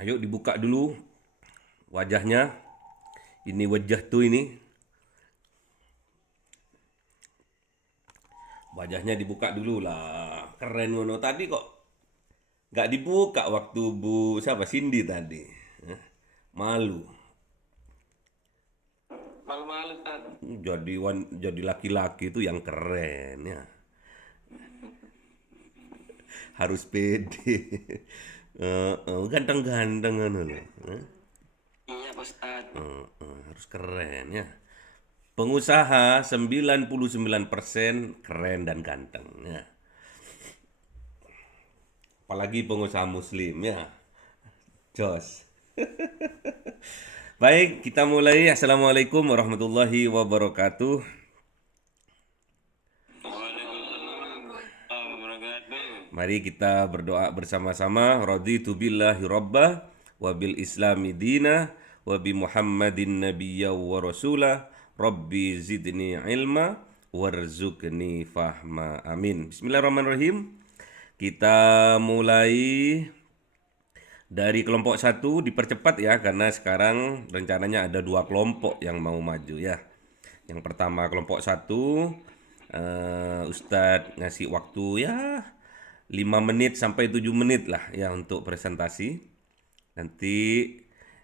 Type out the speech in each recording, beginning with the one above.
Ayo dibuka dulu wajahnya. Ini wajah tuh ini. Wajahnya dibuka dulu lah. Keren ngono. Tadi kok nggak dibuka waktu Bu siapa Cindy tadi. Hah? Malu. Malu-malu Ustaz. Jadi laki-laki itu yang keren ya. Harus pede. Ganteng-ganteng kan loh. Iya Pak Ustaz. Harus keren ya. Pengusaha 99% keren dan ganteng ya. Apalagi pengusaha muslim ya. Jos. Baik, kita mulai. Assalamualaikum warahmatullahi wabarakatuh. Waalaikumsalam warahmatullahi wabarakatuh. Mari kita berdoa bersama-sama. Raditu billahi rabbah wa bil islami dina wa bi Muhammadin nabiyya wa rasulah. Rabbi zidni ilma warzuqni fahma. Amin. Bismillahirrahmanirrahim. Kita mulai dari kelompok satu, dipercepat ya karena sekarang rencananya ada dua kelompok yang mau maju ya. Yang pertama kelompok satu, Ustadz ngasih waktu ya 5 menit sampai 7 menit lah ya untuk presentasi. Nanti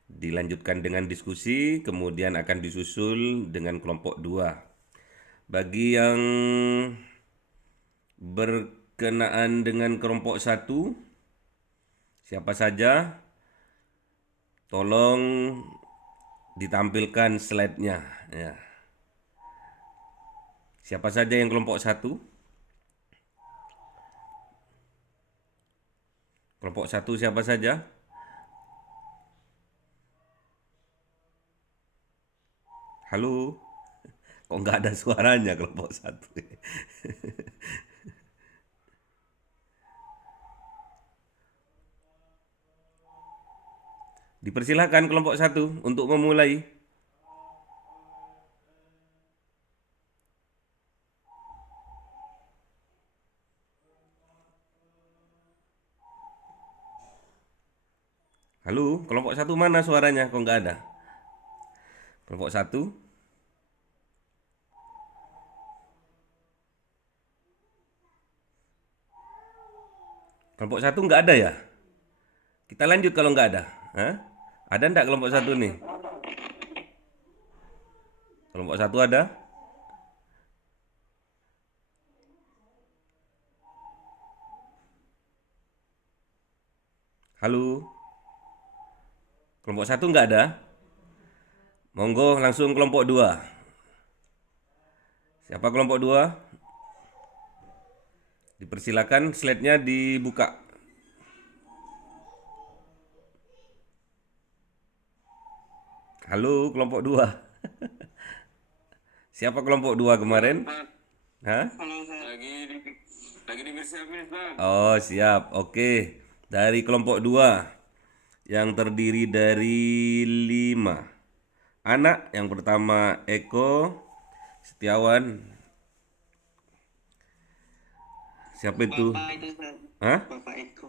dilanjutkan dengan diskusi, kemudian akan disusul dengan kelompok 2. Bagi yang berkenaan dengan kelompok satu, siapa saja, tolong ditampilkan slide-nya ya. Siapa saja yang kelompok satu? Kelompok satu siapa saja? Halo? Kok nggak ada suaranya kelompok satu? Dipersilakan kelompok satu untuk memulai. Halo, kelompok satu mana suaranya? Kok nggak ada? Kelompok satu? Kelompok satu nggak ada ya? Kita lanjut kalau nggak ada. Hah? Ada nggak kelompok satu nih? Kelompok satu ada? Halo? Kelompok satu nggak ada? Monggo langsung kelompok dua. Siapa kelompok dua? Dipersilakan slide-nya dibuka. Halo kelompok dua. Siapa kelompok dua Halo kemarin? Ustaz. Hah? Halo Ustaz. Lagi dipersiapin Ustaz. Oh siap, oke. Dari kelompok 2 yang terdiri dari 5 anak. Yang pertama Eko Setiawan. Siapa itu? Bapak itu Ustaz. Hah? Bapak Eko.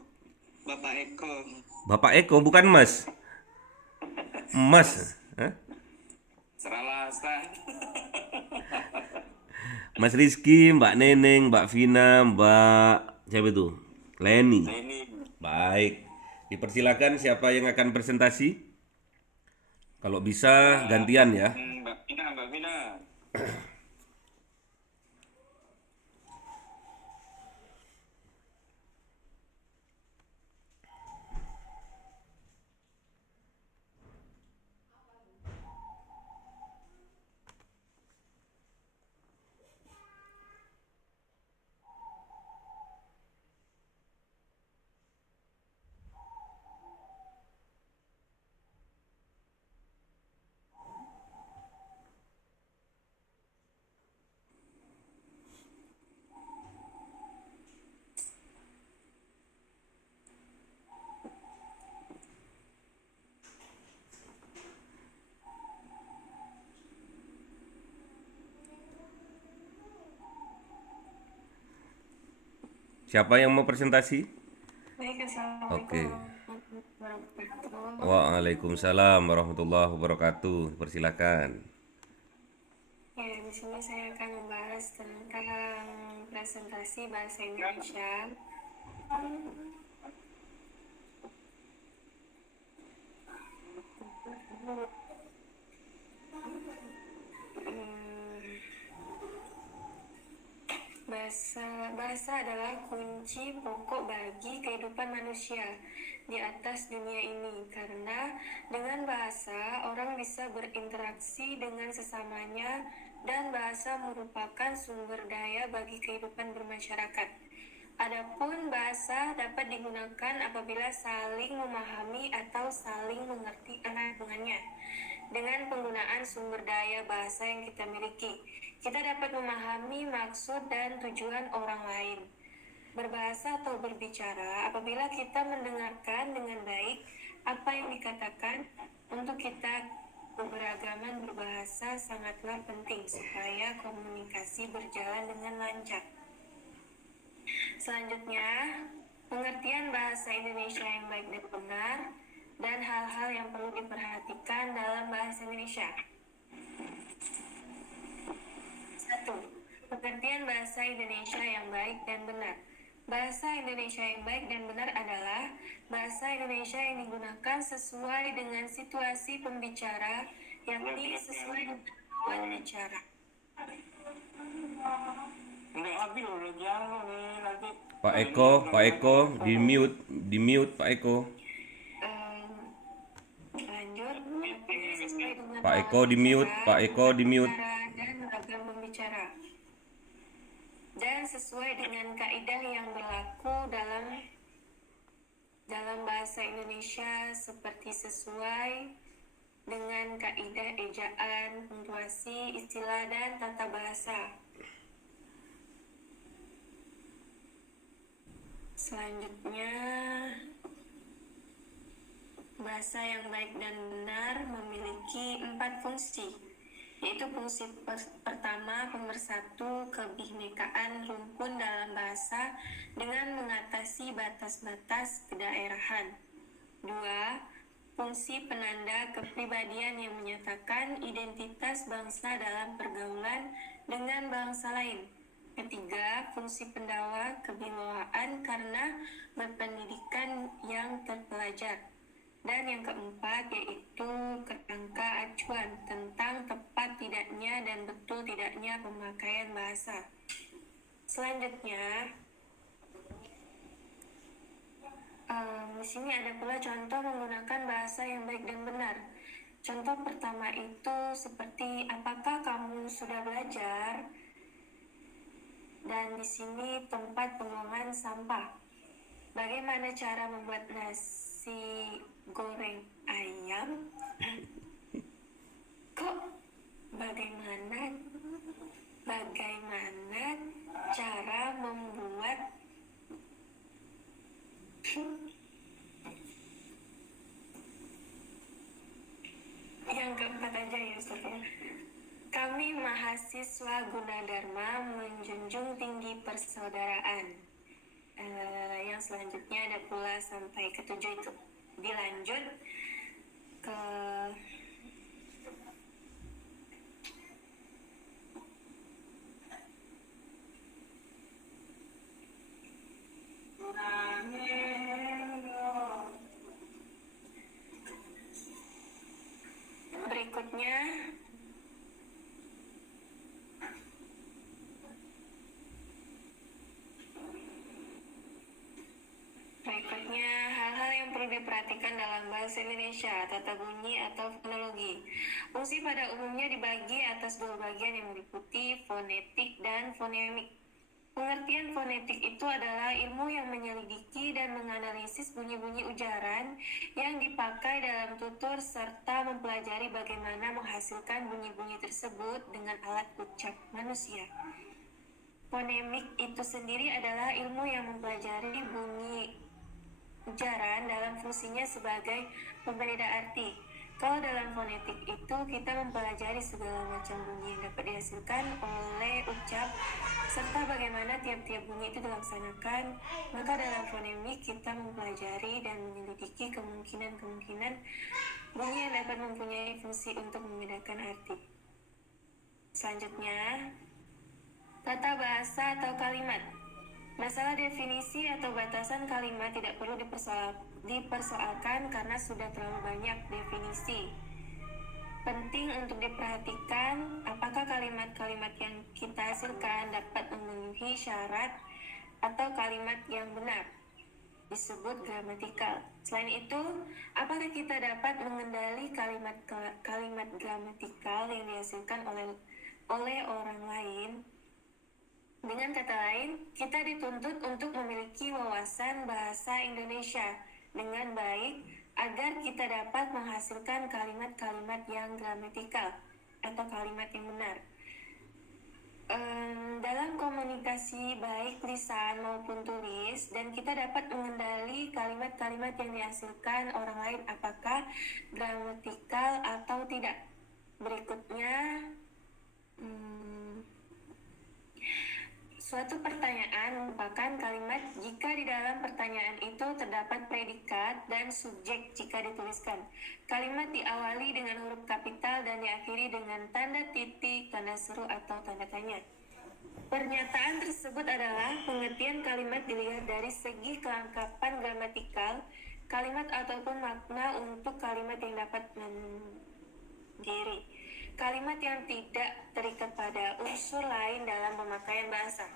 Bapak Eko. Bapak Eko bukan Mas. Mas. Hah? Seralah Ustaz. Mas Rizky, Mbak Neneng, Mbak Vina, Mbak siapa itu? Leni. Nah ini Baik. Dipersilakan siapa yang akan presentasi? Kalau bisa gantian ya. Mbak Vina, Mbak Vina. Siapa yang mau presentasi? Baik, Oke. Assalamualaikum warahmatullahi wabarakatuh. Waalaikumsalam warahmatullahi wabarakatuh. Persilakan. Ya, di sini saya akan membahas tentang presentasi bahasa Indonesia. Bahasa adalah kunci pokok bagi kehidupan manusia di atas dunia ini, karena dengan bahasa orang bisa berinteraksi dengan sesamanya dan bahasa merupakan sumber daya bagi kehidupan bermasyarakat. Adapun bahasa dapat digunakan apabila saling memahami atau saling mengerti arah hubungannya. Dengan penggunaan sumber daya bahasa yang kita miliki, kita dapat memahami maksud dan tujuan orang lain. Berbahasa atau berbicara apabila kita mendengarkan dengan baik apa yang dikatakan. Untuk kita, keberagaman berbahasa sangatlah penting supaya komunikasi berjalan dengan lancar. Selanjutnya, pengertian bahasa Indonesia yang baik dan benar dan hal-hal yang perlu diperhatikan dalam bahasa Indonesia. 1. Pengertian bahasa Indonesia yang baik dan benar. Bahasa Indonesia yang baik dan benar adalah bahasa Indonesia yang digunakan sesuai dengan situasi pembicara, yakni sesuai dengan lawan bicara. Udah habis loh, udah jalan loh nih nanti. Pak Eko, di mute Pak Eko. Lanjut, sesuai dengan Pak Eko lawan di mute, bicara, Pak Eko di mute. dan ragam pembicara. Dan sesuai dengan kaidah yang berlaku dalam bahasa Indonesia, seperti sesuai dengan kaidah ejaan, punktuasi, istilah, dan tata bahasa. Selanjutnya, bahasa yang baik dan benar memiliki 4 fungsi, yaitu fungsi pertama, pemersatu kebinekaan rumpun dalam bahasa dengan mengatasi batas-batas kedaerahan. 2. Fungsi penanda kepribadian yang menyatakan identitas bangsa dalam pergaulan dengan bangsa lain. Ketiga, fungsi pendawa kewibawaan karena berpendidikan yang terpelajar. Dan yang keempat yaitu kerangka acuan tentang tepat tidaknya dan betul tidaknya pemakaian bahasa. Selanjutnya, di sini ada pula contoh menggunakan bahasa yang baik dan benar. Contoh pertama itu seperti, apakah kamu sudah belajar? Dan di sini tempat pembuangan sampah. Bagaimana cara membuat nasi goreng ayam? Bagaimana cara membuat yang keempat aja ya Ustaz ya. Kami mahasiswa Gunadarma menjunjung tinggi persaudaraan. Yang selanjutnya ada pula sampai ke 7 itu. Dilanjut ke berikutnya. Hal-hal yang perlu diperhatikan dalam bahasa Indonesia, tata bunyi atau fonologi. Fungsi pada umumnya dibagi atas 2 bagian yang meliputi fonetik dan fonemik. Pengertian fonetik itu adalah ilmu yang menyelidiki dan menganalisis bunyi-bunyi ujaran yang dipakai dalam tutur serta mempelajari bagaimana menghasilkan bunyi-bunyi tersebut dengan alat ucap manusia. Fonemik itu sendiri adalah ilmu yang mempelajari bunyi ujaran dalam fungsinya sebagai pembeda arti. Kalau dalam fonetik itu kita mempelajari segala macam bunyi yang dapat dihasilkan oleh ucap serta bagaimana tiap-tiap bunyi itu dilaksanakan. Maka dalam fonemik kita mempelajari dan menyelidiki kemungkinan kemungkinan bunyi yang dapat mempunyai fungsi untuk membedakan arti. Selanjutnya, tata bahasa atau kalimat. Masalah definisi atau batasan kalimat tidak perlu dipersoalkan karena sudah terlalu banyak definisi. Penting untuk diperhatikan apakah kalimat-kalimat yang kita hasilkan dapat memenuhi syarat atau kalimat yang benar, disebut gramatikal. Selain itu, apakah kita dapat mengendali kalimat gramatikal yang dihasilkan oleh orang lain? Dengan kata lain, kita dituntut untuk memiliki wawasan bahasa Indonesia dengan baik agar kita dapat menghasilkan kalimat-kalimat yang gramatikal atau kalimat yang benar. Dalam komunikasi baik lisan maupun tulis, dan kita dapat mengendali kalimat-kalimat yang dihasilkan orang lain apakah gramatikal atau tidak. Berikutnya, suatu pertanyaan merupakan kalimat jika di dalam pertanyaan itu terdapat predikat dan subjek jika dituliskan. Kalimat diawali dengan huruf kapital dan diakhiri dengan tanda titik, tanda seru, atau tanda tanya. Pernyataan tersebut adalah pengertian kalimat dilihat dari segi kelengkapan gramatikal, kalimat ataupun makna untuk kalimat yang dapat mandiri. Kalimat yang tidak terikat pada unsur lain dalam pemakaian bahasa.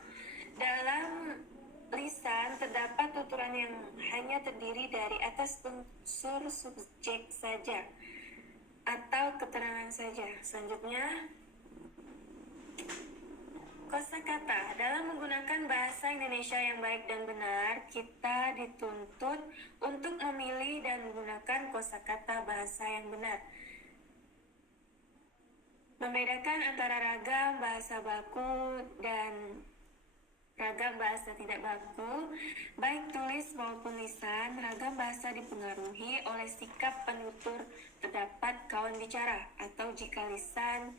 Dalam lisan terdapat tuturan yang hanya terdiri dari atas unsur subjek saja atau keterangan saja. Selanjutnya, kosakata. Dalam menggunakan bahasa Indonesia yang baik dan benar, kita dituntut untuk memilih dan menggunakan kosakata bahasa yang benar. Membedakan antara ragam bahasa baku dan ragam bahasa tidak baku, baik tulis maupun lisan. Ragam bahasa dipengaruhi oleh sikap penutur terdapat kawan bicara, atau jika lisan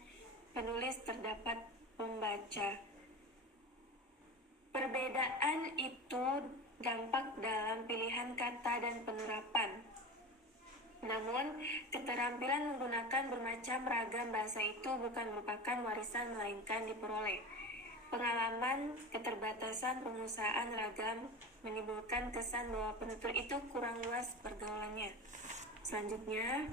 penulis terdapat pembaca. Perbedaan itu dampak dalam pilihan kata dan penerapan. Namun, keterampilan menggunakan bermacam ragam bahasa itu bukan merupakan warisan melainkan diperoleh. Pengalaman keterbatasan pengusahaan ragam menimbulkan kesan bahwa penutur itu kurang luas pergaulannya. Selanjutnya,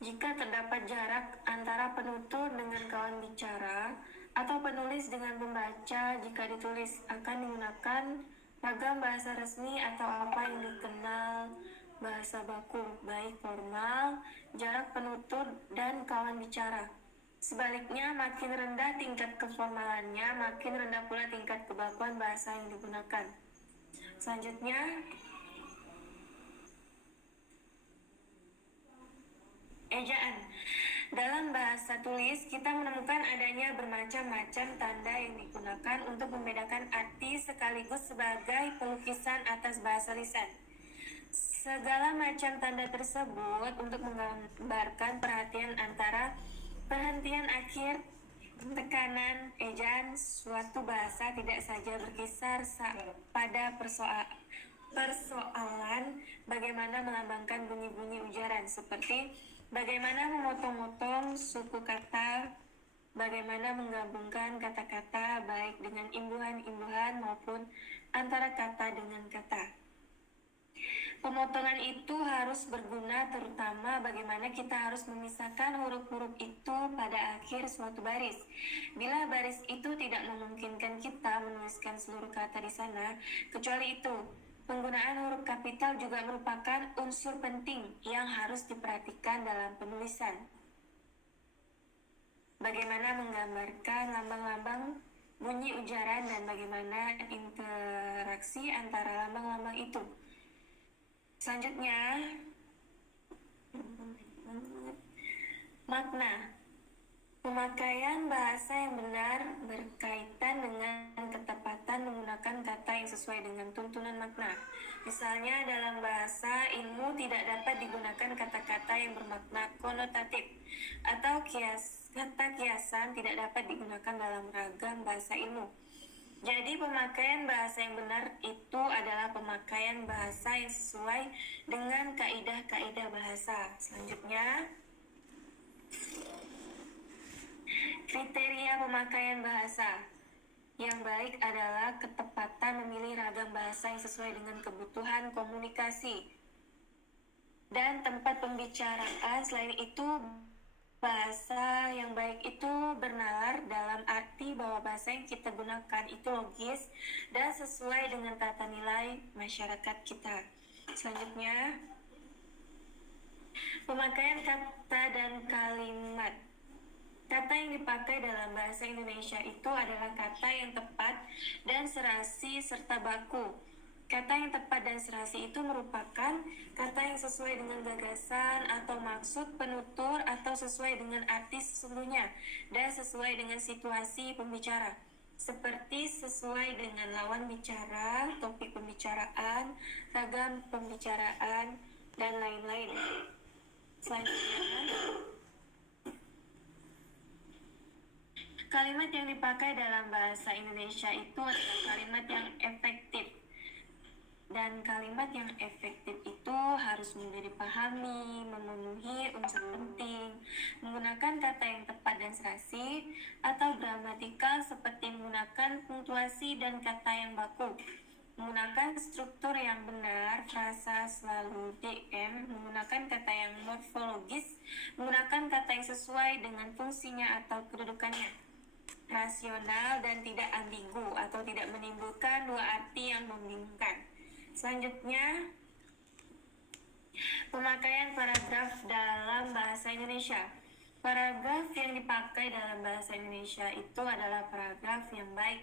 jika terdapat jarak antara penutur dengan kawan bicara atau penulis dengan pembaca, jika ditulis akan digunakan ragam bahasa resmi atau apa yang dikenal bahasa baku, baik formal, jarak penutur, dan kawan bicara. Sebaliknya, makin rendah tingkat keformalannya, makin rendah pula tingkat kebakuan bahasa yang digunakan. Selanjutnya, ejaan. Dalam bahasa tulis, kita menemukan adanya bermacam-macam tanda yang digunakan untuk membedakan arti sekaligus sebagai pelukisan atas bahasa lisan. Segala macam tanda tersebut untuk menggambarkan perhatian antara perhentian akhir, tekanan, ejaan. Suatu bahasa tidak saja berkisar pada persoalan bagaimana melambangkan bunyi-bunyi ujaran, seperti bagaimana memotong-motong suku kata, bagaimana menggabungkan kata-kata baik dengan imbuhan-imbuhan maupun antara kata dengan kata. Pemotongan itu harus berguna, terutama bagaimana kita harus memisahkan huruf-huruf itu pada akhir suatu baris. Bila baris itu tidak memungkinkan kita menuliskan seluruh kata di sana, kecuali itu, penggunaan huruf kapital juga merupakan unsur penting yang harus diperhatikan dalam penulisan. Bagaimana menggambarkan lambang-lambang bunyi ujaran dan bagaimana interaksi antara lambang-lambang itu. Selanjutnya, makna. Pemakaian bahasa yang benar berkaitan dengan ketepatan menggunakan kata yang sesuai dengan tuntunan makna. Misalnya, dalam bahasa ilmu tidak dapat digunakan kata-kata yang bermakna konotatif, atau kata kiasan tidak dapat digunakan dalam ragam bahasa ilmu. Jadi pemakaian bahasa yang benar itu adalah pemakaian bahasa yang sesuai dengan kaidah-kaidah bahasa. Selanjutnya, kriteria pemakaian bahasa yang baik adalah ketepatan memilih ragam bahasa yang sesuai dengan kebutuhan komunikasi dan tempat pembicaraan. Selain itu, bahasa yang baik itu bernalar dalam arti bahwa bahasa yang kita gunakan itu logis dan sesuai dengan tata nilai masyarakat kita. Selanjutnya, pemakaian kata dan kalimat. Kata yang dipakai dalam bahasa Indonesia itu adalah kata yang tepat dan serasi serta baku. Kata yang tepat dan serasi itu merupakan kata yang sesuai dengan gagasan atau maksud penutur atau sesuai dengan arti sesungguhnya dan sesuai dengan situasi pembicara, seperti sesuai dengan lawan bicara, topik pembicaraan, ragam pembicaraan, dan lain-lain. Selanjutnya, kalimat yang dipakai dalam bahasa Indonesia itu adalah kalimat yang efektif. Dan kalimat yang efektif itu harus mudah dipahami, memenuhi unsur penting, menggunakan kata yang tepat dan serasi, atau gramatikal seperti menggunakan punktuasi dan kata yang baku, menggunakan struktur yang benar, frasa selalu DM, menggunakan kata yang morfologis, menggunakan kata yang sesuai dengan fungsinya atau kedudukannya, rasional dan tidak ambigu atau tidak menimbulkan dua arti yang membingungkan. Selanjutnya, pemakaian paragraf dalam bahasa Indonesia. Paragraf yang dipakai dalam bahasa Indonesia itu adalah paragraf yang baik.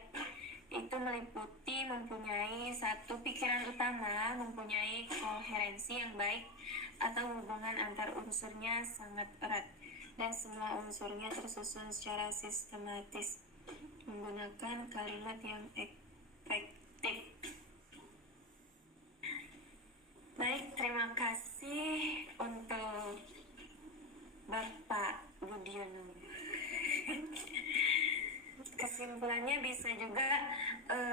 Itu meliputi mempunyai satu pikiran utama, mempunyai koherensi yang baik, atau hubungan antar unsurnya sangat erat, dan semua unsurnya tersusun secara sistematis, menggunakan kalimat yang efektif. Baik, terima kasih untuk Bapak Budiono. Kesimpulannya bisa juga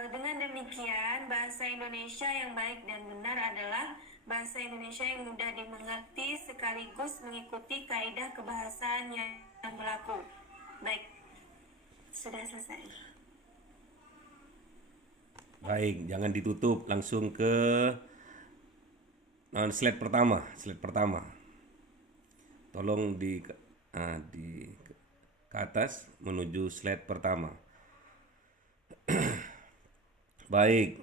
dengan demikian bahasa Indonesia yang baik dan benar adalah bahasa Indonesia yang mudah dimengerti sekaligus mengikuti kaidah kebahasaan yang berlaku. Baik, sudah selesai. Baik, jangan ditutup, langsung ke slide pertama. Tolong di ke atas menuju slide pertama. Baik,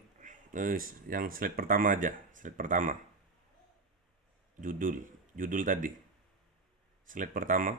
yang slide pertama aja, slide pertama. Judul tadi. Slide pertama.